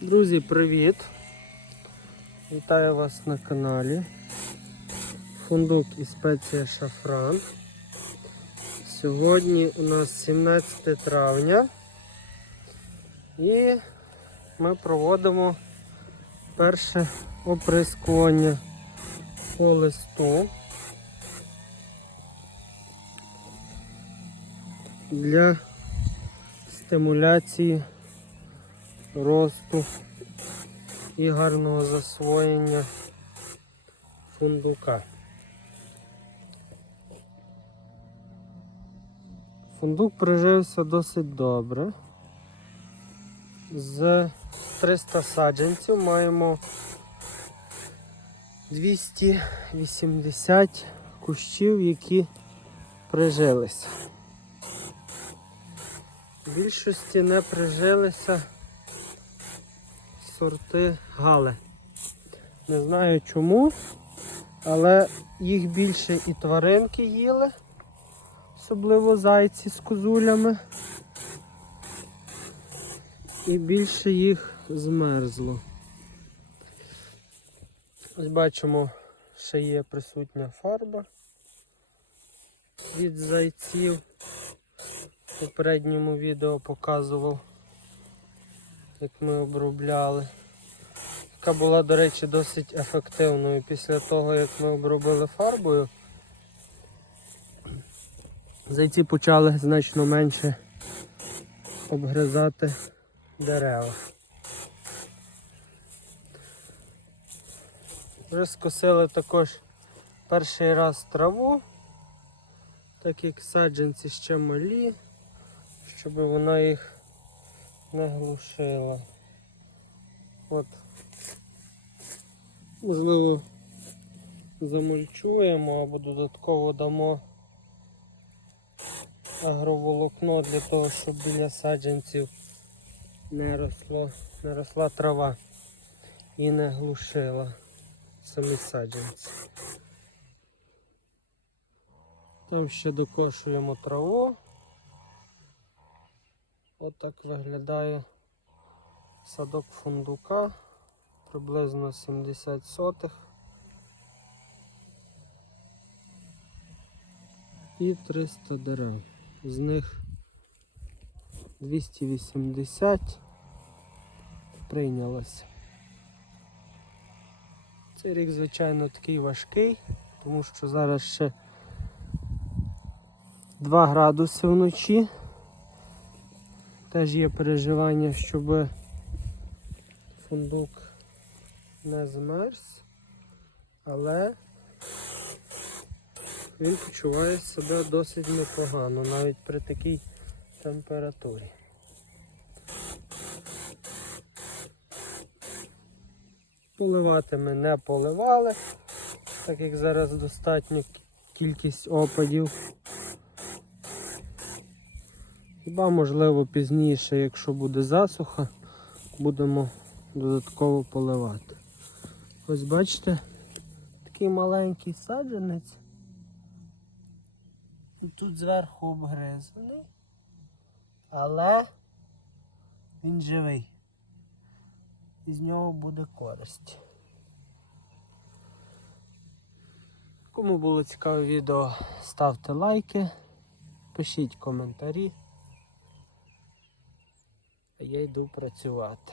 Друзі, привіт! Вітаю вас на каналі. Фундук і спеція шафран. Сьогодні у нас 17 травня і ми проводимо перше оприскування по листу для стимуляції росту і гарного засвоєння фундука. Фундук прижився досить добре. З 300 саджанців маємо 280 кущів, які прижилися. Більшості не прижилися сорти гали. Не знаю чому, але їх більше і тваринки їли, особливо зайці з козулями. І більше їх змерзло. Ось бачимо, ще є присутня фарба від зайців. В попередньому відео показував, як ми обробляли. Яка була, до речі, досить ефективною. Після того, як ми обробили фарбою, зайці почали значно менше обгризати дерева. Вже скосили також перший раз траву, так як саджанці ще малі, щоб вона їх не глушила. От. Можливо, замульчуємо або додатково дамо агроволокно для того, щоб біля саджанців не росло, не росла трава і не глушила самі саджанці. Там ще докошуємо траву. Отак виглядає садок фундука, приблизно 70 сотих. І 300 дерев. З них 280 прийнялося. Цей рік, звичайно, такий важкий, тому що зараз ще 2 градуси вночі. Теж є переживання, щоб фундук не змерз, але він почуває себе досить непогано, навіть при такій температурі. Поливати ми не поливали, так як зараз достатня кількість опадів. Хіба можливо пізніше, якщо буде засуха, будемо додатково поливати. Ось бачите, такий маленький саджанець. Тут зверху обгризаний, але він живий. І з нього буде користь. Кому було цікаве відео, ставте лайки, пишіть коментарі. Я йду працювати.